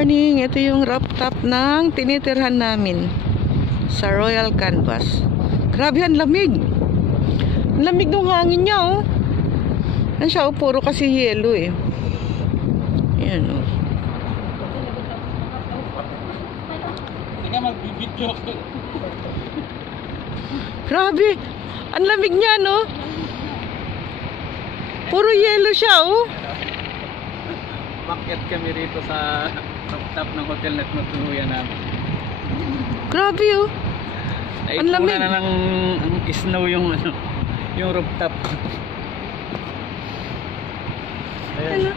morning! Ito yung rooftop ng tinitirhan namin sa Royal Canvas. Grabe, ang lamig! Ang lamig ng hangin niya, oh. Ano siya, oh, puro kasi yelo, eh. Ayan, oh. Sige, magbibidyo. Grabe! Ang lamig niya, no? Puro yelo siya, oh. Bakit kami rito sa rooftop ng hotel na tinutuluyan namin. Grabe, oh. Ang lamig. Na ng snow yung ano, yung rooftop. Ayan.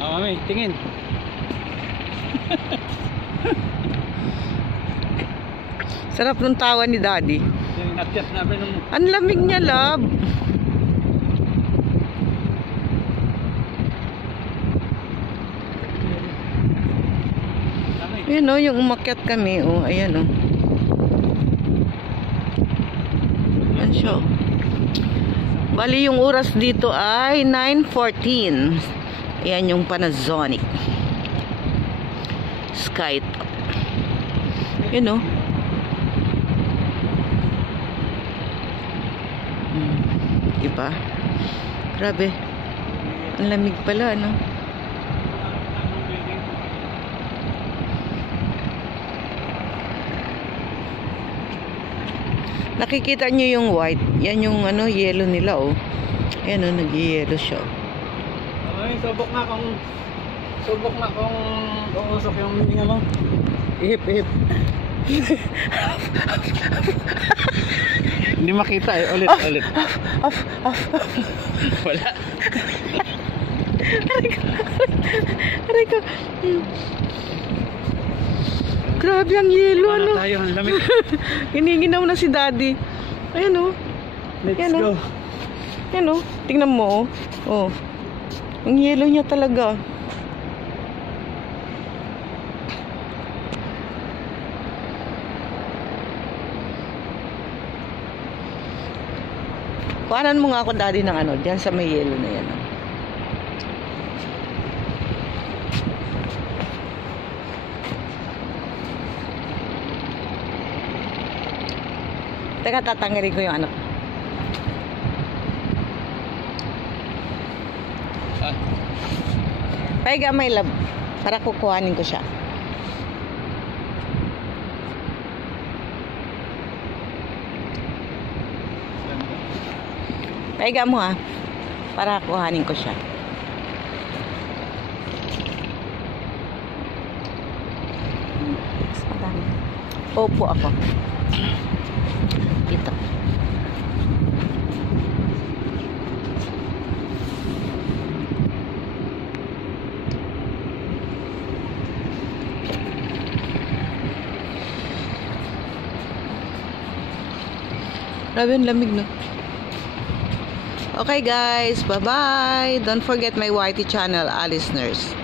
Mami, tingin. Sarap ng tawa ni Daddy. Yung natyas namin nung... Ang lamig niya, love. Ayan, oh, yung umakyat kami, oh. Ayan, oh. Ayan siya. Bali, yung oras dito ay 9:14. Ayan yung Panasonic Skytop. Ayan, oh. Diba? Grabe. Ang lamig pala, no? Nakikita nyo yung white. Yan yung ano, yellow nila, oh. Ayan, oh, nag-yellow siya. Ay, subok na kung uusok yung hininga mo. Ihip. Hindi makita eh. Ulit. Wala. Aray ko. Grabe ang yelo, ano? Tayo, ang lamig. Hininginaw na si Daddy. Ayan, oh. Let's Ayan, go. Oh. Ayan, oh. Tingnan mo, oh. Oh. Ang yelo niya talaga. Kuhanan mo nga ako, Daddy, ng ano, diyan sa may yelo na yan, oh. Teka, tatanggalin ko yung ano. Paiga, my love. Para kukuhanin ko siya. Paiga mo, ha. Para kuhanin ko siya. Opo ako. Ito. Grabe, ang lamig, no? Okay, guys. Bye-bye. Don't forget my YT channel, Alice Nurse.